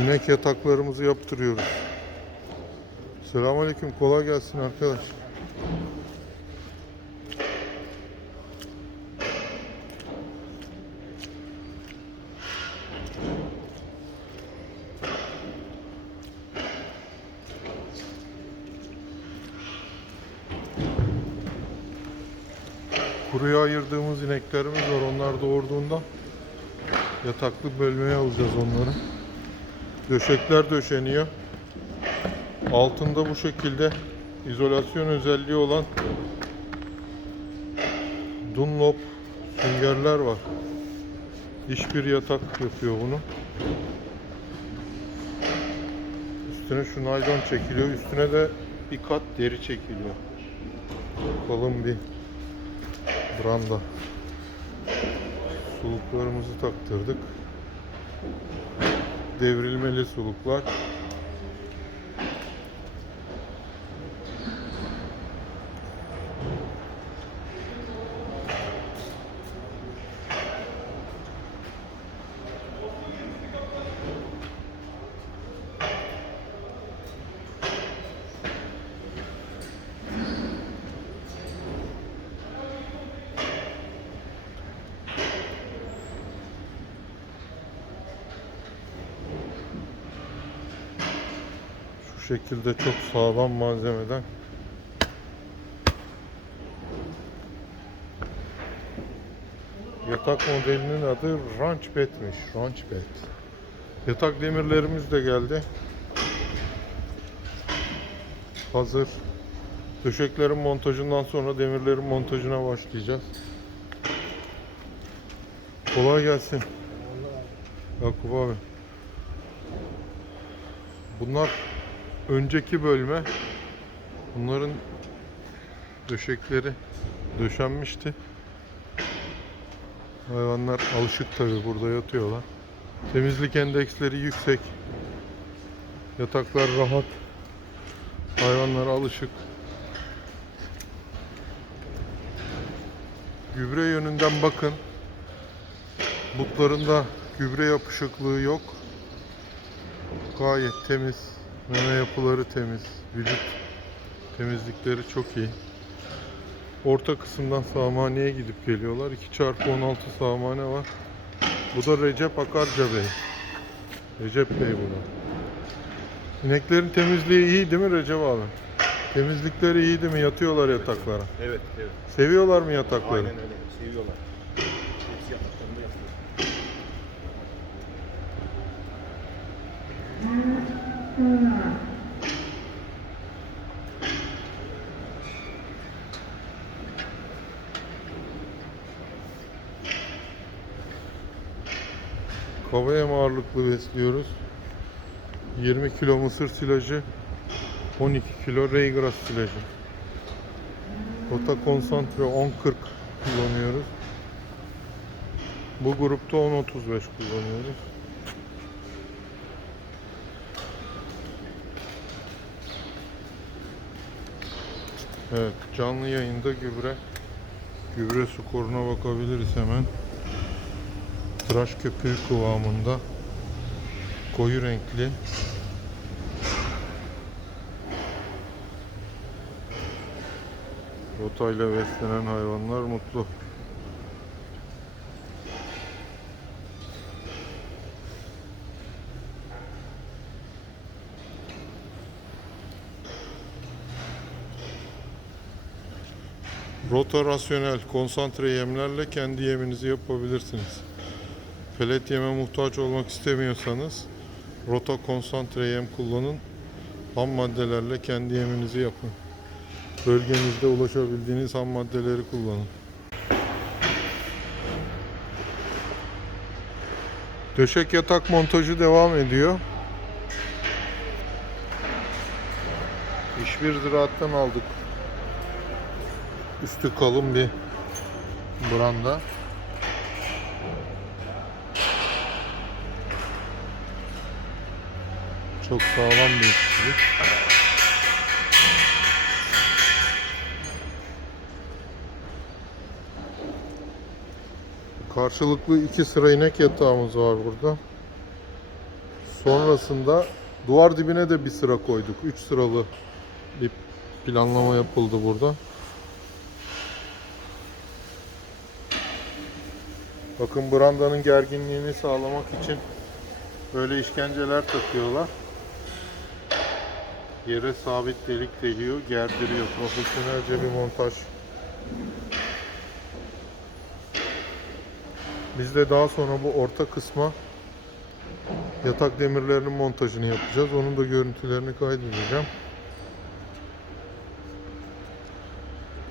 İnek yataklarımızı yaptırıyoruz. Selamünaleyküm. Kolay gelsin arkadaş. Kuruya ayırdığımız ineklerimiz var. Onlar doğurduğunda yataklı bölmeye alacağız onları. Döşekler döşeniyor. Altında bu şekilde izolasyon özelliği olan Dunlop süngerler var. İş bir yatak yapıyor bunu. Üstüne şu naylon çekiliyor. Üstüne de bir kat deri çekiliyor. Kalın bir branda. Suluklarımızı taktırdık. Devrilmeli suluklar. Şekilde çok sağlam malzemeden Yatak modelinin adı Ranch Bed'miş. Ranch Bed. Yatak demirlerimiz de geldi. Hazır. Döşeklerin montajından sonra demirlerin montajına başlayacağız. Kolay gelsin. Yakup abi. Bunlar önceki bölme. Bunların döşekleri döşenmişti. Hayvanlar alışık tabi burada yatıyorlar. Temizlik endeksleri yüksek. Yataklar rahat. Hayvanlar alışık. Gübre yönünden bakın. Butlarında gübre yapışıklığı yok. Gayet temiz. Meme yapıları temiz. Vücut temizlikleri çok iyi. Orta kısımdan sağmaneye gidip geliyorlar. 2 çarpı 16 sağmane var. Bu da Recep Akarca Bey. Recep Bey bu da. İneklerin temizliği iyi değil mi Recep abi? Temizlikleri iyi değil mi? Yatıyorlar yataklara. Evet, evet. Seviyorlar mı yatakları? Aynen öyle. Seviyorlar. Hepsi yataklarında yatıyor. Kaba yem ağırlıklı besliyoruz. 20 kilo mısır silajı, 12 kilo reygras silajı. Rota konsantre 10-40 kullanıyoruz. Bu grupta 10-35 kullanıyoruz. Evet, canlı yayında gübre gübre skoruna bakabiliriz hemen. Tıraş köpüğü kıvamında koyu renkli rotayla beslenen hayvanlar mutlu. Rota rasyonel konsantre yemlerle kendi yeminizi yapabilirsiniz. Pelet yeme muhtaç olmak istemiyorsanız rota konsantre yem kullanın. Ham maddelerle kendi yeminizi yapın. Bölgenizde ulaşabildiğiniz ham maddeleri kullanın. Döşek yatak montajı devam ediyor. İş bir ziraattan aldık. Üstü kalın bir branda. Çok sağlam bir işçilik. Karşılıklı iki sıra inek yatağımız var burada. Sonrasında duvar dibine de bir sıra koyduk. 3 sıralı bir planlama yapıldı burada. Bakın brandanın gerginliğini sağlamak için böyle işkenceler takıyorlar. Yere sabit delik deliyor, gerdiriyor. Profesyonelce bir montaj. Biz de daha sonra bu orta kısma yatak demirlerinin montajını yapacağız. Onun da görüntülerini kaydedeceğim.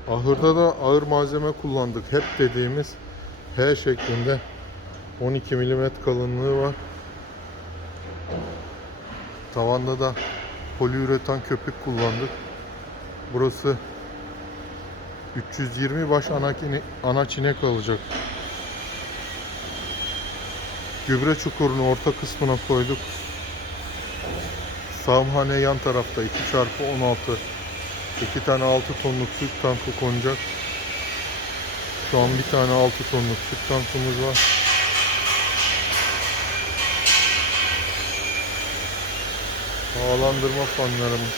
Ahırda da ağır malzeme kullandık. Hep dediğimiz H şeklinde 12 mm kalınlığı var. Tavanda da poliüretan köpük kullandık. Burası 320 baş ana, çinek alacak. Gübre çukurunu orta kısmına koyduk. Sağımhane yan tarafta 2 çarpı 16 2 tane 6 tonluk süt tankı konacak. Şu an bir tane 6 tonluk süt tankımız var. Havalandırma fanlarımız.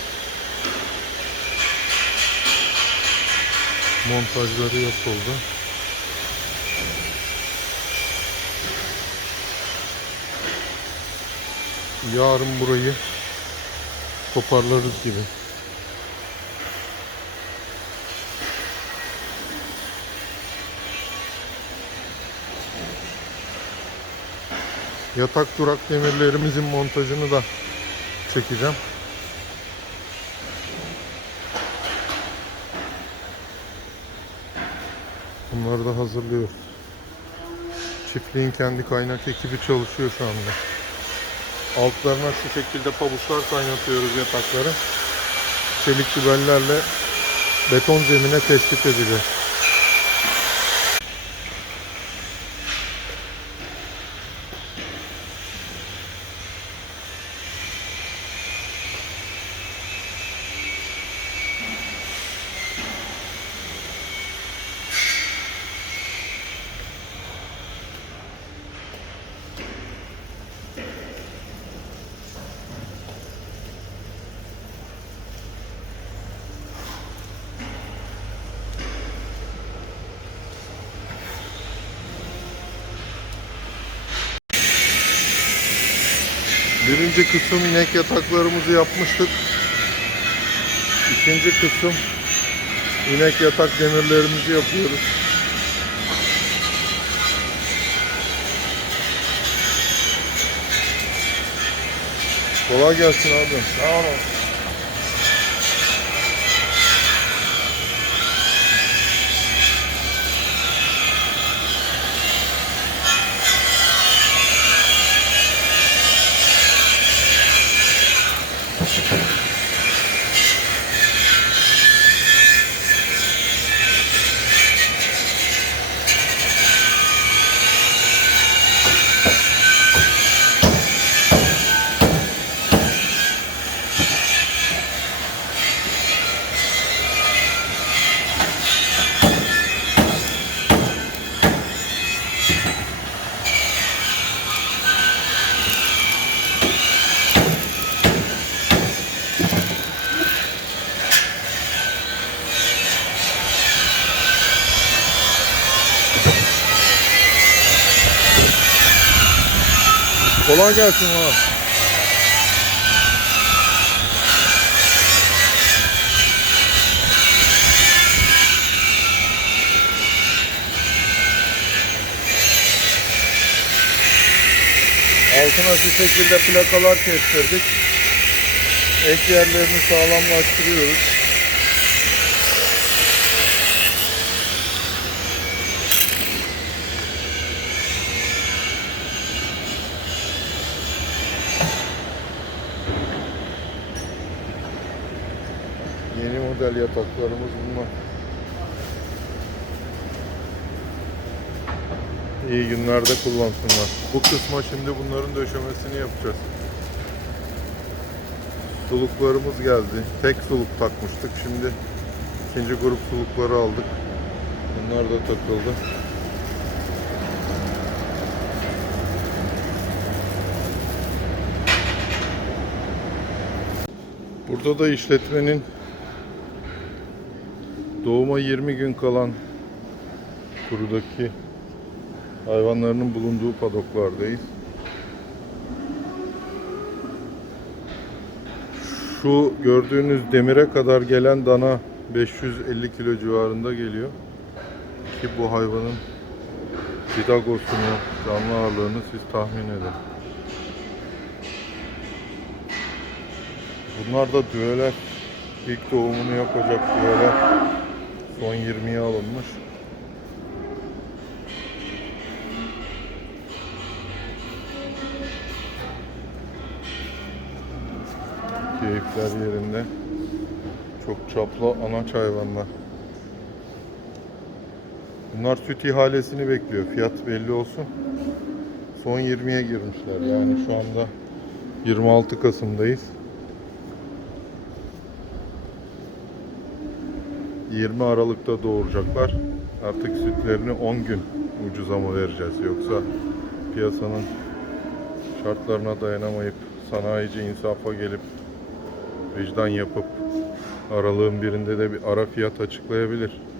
Montajları yapıldı. Yarın burayı toparlarız gibi. Yatak durak demirlerimizin montajını da çekeceğim. Bunları da hazırlıyoruz. Çiftliğin kendi kaynak ekibi çalışıyor şu anda. Altlarına şu şekilde pabuçlar kaynatıyoruz yatakları. Çelik tübellerle beton zemine tespit edeceğiz. Birinci kısım inek yataklarımızı yapmıştık. İkinci kısım inek yatak demirlerimizi yapıyoruz. Kolay gelsin abi. Sağ olun. Kolay gelsin abi. Altına şu şekilde plakalar kestirdik. Ek yerlerini sağlamlaştırıyoruz. Model yataklarımız bunlar. İyi günlerde kullansınlar. Bu kısma şimdi bunların döşemesini yapacağız. Suluklarımız geldi. Tek suluk takmıştık. Şimdi ikinci grup sulukları aldık. Bunlar da takıldı. Burada da işletmenin doğuma 20 gün kalan kurudaki hayvanlarının bulunduğu padoklardayız. Şu gördüğünüz demire kadar gelen dana 550 kilo civarında geliyor. Ki bu hayvanın vidagosunu, canlı ağırlığını siz tahmin edin. Bunlar da düveler. İlk doğumunu yapacak düveler. Son 20'ye alınmış. Keyifler yerinde. Çok çaplı anaç hayvanlar. Bunlar süt ihalesini bekliyor. Fiyat belli olsun. Son 20'ye girmişler. Yani şu anda 26 Kasım'dayız. 20 Aralık'ta doğuracaklar. Artık sütlerini 10 gün ucuza mı vereceğiz yoksa piyasanın şartlarına dayanamayıp sanayici insafa gelip vicdan yapıp aralığın birinde de bir ara fiyat açıklayabilir.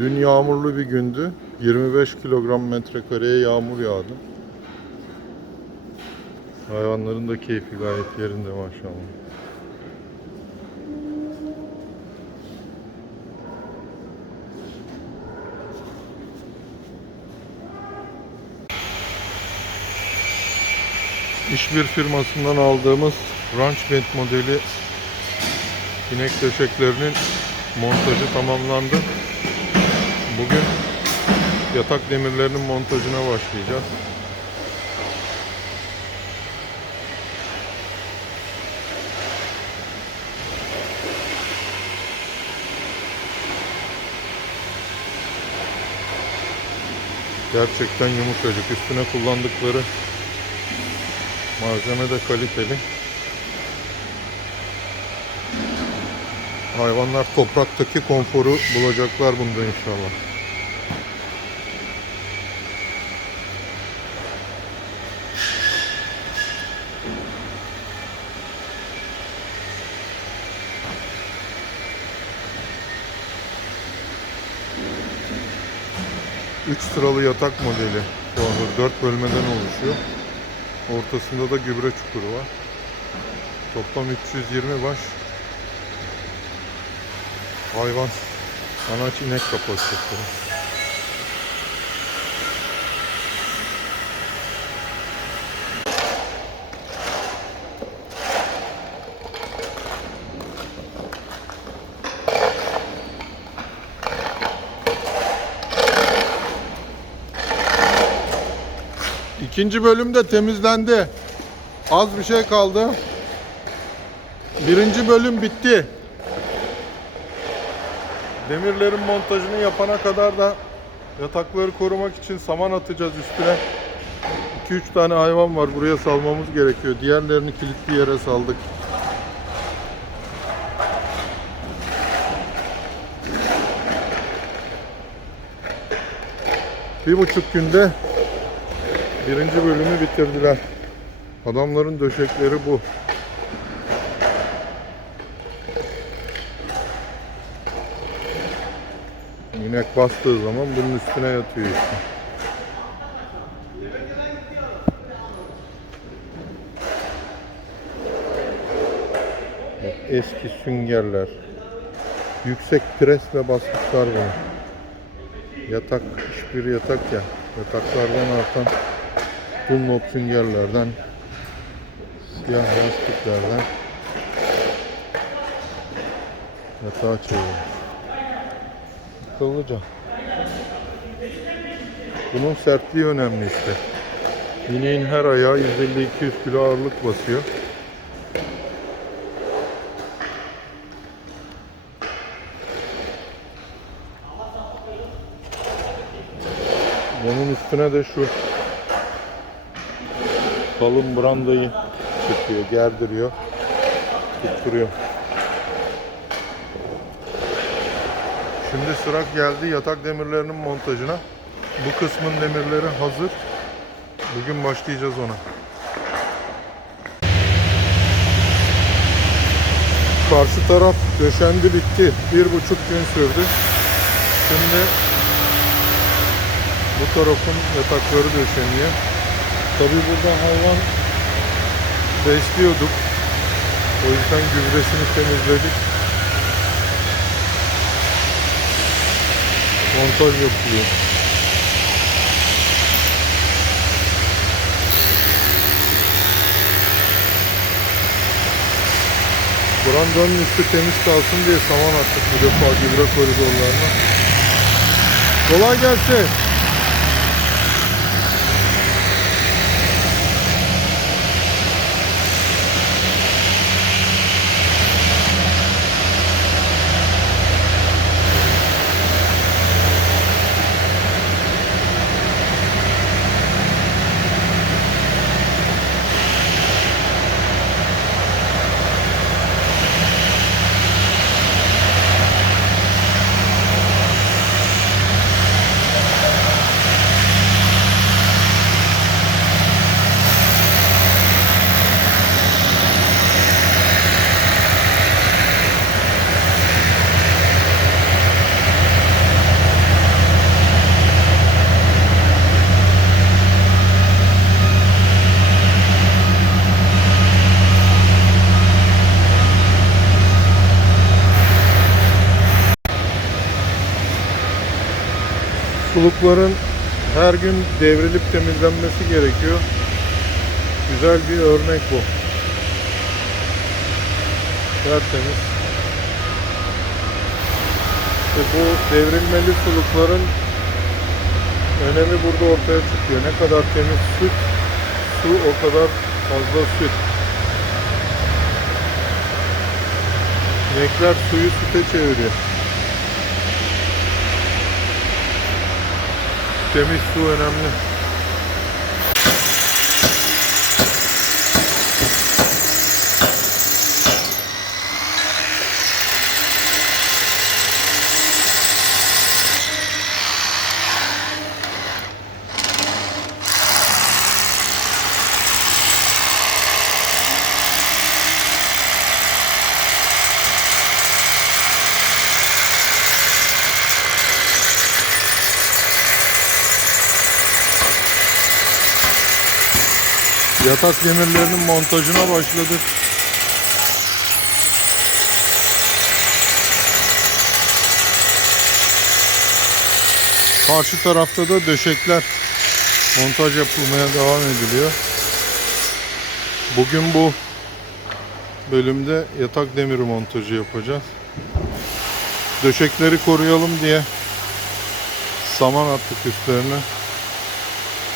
Dün yağmurlu bir gündü. 25 kilogram metrekareye yağmur yağdı. Hayvanların da keyfi gayet yerinde maşallah. İşbir firmasından aldığımız Ranch Band modeli inek döşeklerinin montajı tamamlandı. Bugün yatak demirlerinin montajına başlayacağız. Gerçekten yumuşacık. Üstüne kullandıkları malzeme de kaliteli. Hayvanlar topraktaki konforu bulacaklar bunda inşallah. Üç sıralı yatak modeli şu anda dört bölmeden oluşuyor. Ortasında da gübre çukuru var. Toplam 320 baş hayvan anaç inek kapasitesi. İkinci bölüm de temizlendi. Az bir şey kaldı. Birinci bölüm bitti. Demirlerin montajını yapana kadar da yatakları korumak için saman atacağız üstüne. 2-3 tane hayvan var buraya salmamız gerekiyor. Diğerlerini kilitli yere saldık. Bir buçuk günde birinci bölümü bitirdiler. Adamların döşekleri bu. İnek bastığı zaman bunun üstüne yatıyor işte. Eski süngerler. Yüksek presle basmışlar bunu. Yatak, hiçbir yatak ya. Yataklardan artan Dunlop süngerlerden siyah lastiklerden yatağa çeviriyor. Akıllıca. Bunun sertliği önemli işte. İneğin her ayağı 150-200 kilo ağırlık basıyor. Bunun üstüne de şu kalın brandayı çekiyor, gerdiriyor, tutturuyor. Şimdi sıra geldi yatak demirlerinin montajına. Bu kısmın demirleri hazır. Bugün başlayacağız ona. Karşı taraf döşendi bitti. Bir buçuk gün sürdü. Şimdi bu tarafın yatakları döşeniyor. Tabi burada hayvan besliyorduk. O yüzden gübresini temizledik. Montaj yapılıyor. Brandanın üstü temiz kalsın diye saman attık bu defa gübre koridorlarına. Kolay gelsin. Sulukların her gün devrilip temizlenmesi gerekiyor. Güzel bir örnek bu. Tertemiz. İşte bu devrilmeli sulukların önemi burada ortaya çıkıyor. Ne kadar temiz süt, su o kadar fazla süt. İnekler suyu süte çeviriyor. Temiz su önemli. Yatak demirlerinin montajına başladık. Karşı tarafta da döşekler montaj yapılmaya devam ediliyor. Bugün bu bölümde yatak demiri montajı yapacağız. Döşekleri koruyalım diye saman attık üstlerine.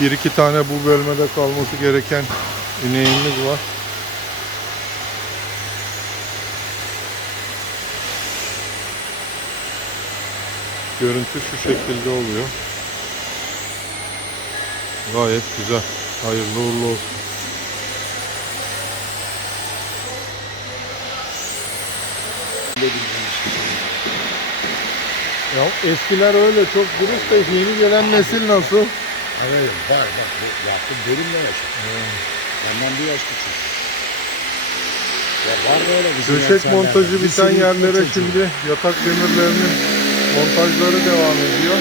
Bir iki tane bu bölmede kalması gereken ineğimiz var. Görüntü şu şekilde oluyor. Gayet güzel. Hayırlı uğurlu olsun. Ya eskiler öyle çok dürüst de yeni gelen nesil nasıl? Evet var bak bu yaptım benimle yaşadım. Benden bir yaş küçük. Ya var böyle bizim Döşek montajı biten yerlere çocuğu. şimdi yatak demirlerinin montajları devam ediyor.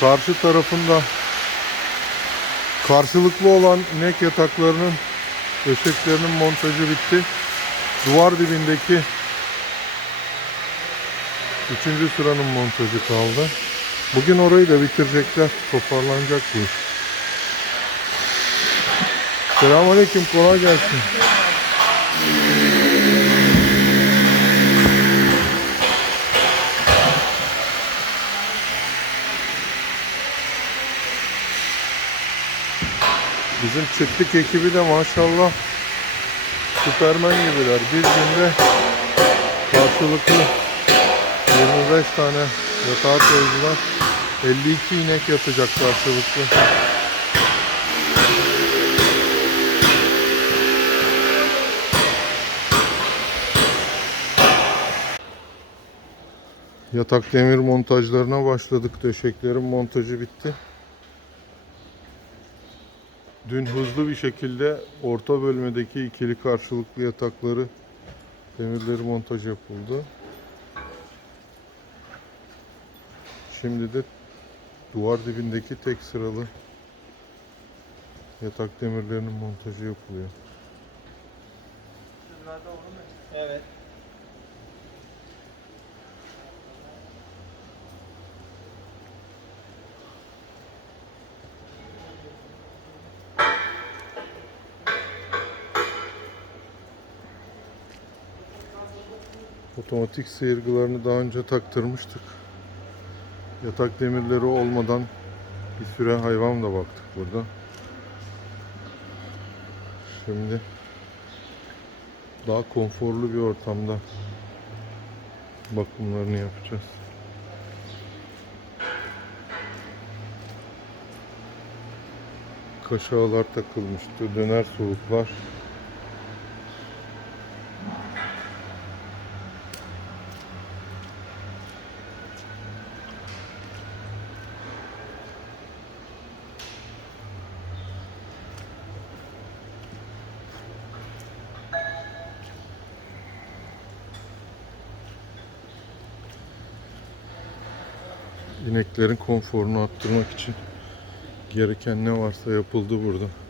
Karşı tarafında karşılıklı olan inek yataklarının döşeklerinin montajı bitti. Duvar dibindeki üçüncü sıranın montajı kaldı. Bugün orayı da bitirecekler. Toparlanacak bu iş. Selamünaleyküm. Kolay gelsin. Bizim çiftlik ekibi de maşallah Süpermen gibiler. Bir günde karşılıklı 25 tane yatağa koydular. 52 inek yatacak karşılıklı. Yatak demir montajlarına başladık. Döşeklerin montajı bitti. Dün hızlı bir şekilde orta bölmedeki ikili karşılıklı yatakları demirleri montaj yapıldı. Şimdi de duvar dibindeki tek sıralı yatak demirlerinin montajı yapılıyor. Evet. Otomatik sıyırgılarını daha önce taktırmıştık. Yatak demirleri olmadan bir süre hayvanla baktık burada. Şimdi daha konforlu bir ortamda bakımlarını yapacağız. Kaşağılar takılmıştı, döner soğuklar. İneklerin konforunu arttırmak için gereken ne varsa yapıldı burada.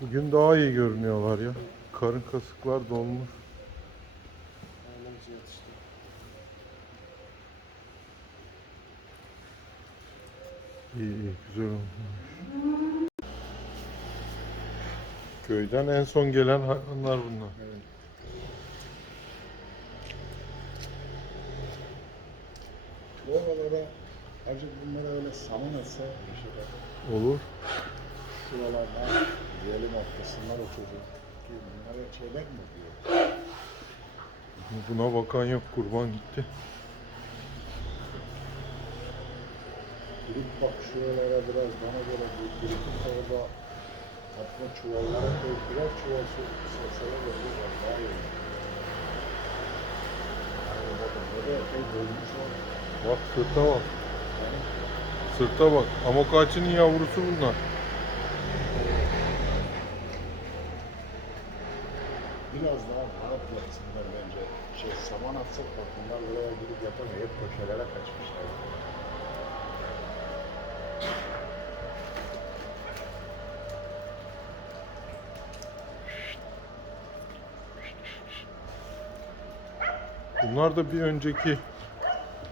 Bugün daha iyi görünüyorlar ya. Karın kasıklar dolmuş. İyi iyi güzel olmuş. Köyden en son gelen hayvanlar bunlar. Bu oralara acı bunlara öyle saman etse bir şey var. Olur. Şuralarda diyelim ortasınlar o çocuk. Ki Bunlara şeyler mi diyor? Buna bakan yok kurban gitti. Gidip bak şuralara biraz bana göre birikip orada atma çuvallara koyup birer çuval sesere veriyorlar daha iyi. Yani bakın böyle epey dolmuş var. Bak sırta bak. Yani Sırta bak. Amok ağaçının yavrusu bunlar. biraz daha rahat yapsınlar bence. Şey, saman atsak bak bunlar oraya gidip yapamıyor. Hep köşelere kaçmışlar. Bunlar da bir önceki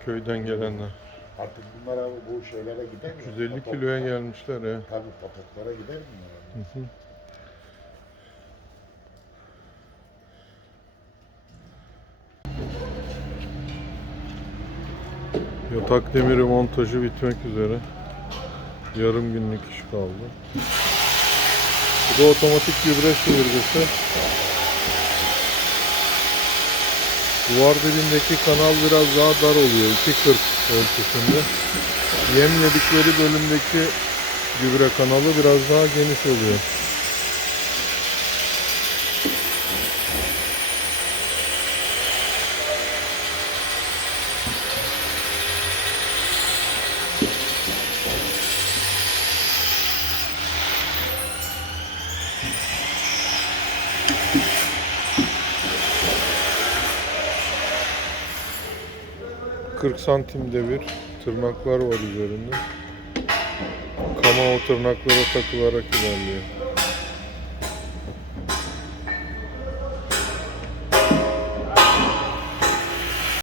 köyden gelenler. Artık bunlar abi bu şeylere gider mi? 150 kiloya gelmişler ya. Tabii pataklara gider mi? Hı hı. Yatak demiri montajı bitmek üzere. Yarım günlük iş kaldı. Bu da otomatik gübre çevirgesi. Duvar dibindeki kanal biraz daha dar oluyor. 2.40 ölçüsünde. Yemledikleri bölümdeki gübre kanalı biraz daha geniş oluyor. Santimde bir tırnaklar var üzerinde. Kama o tırnaklara takılarak ilerliyor.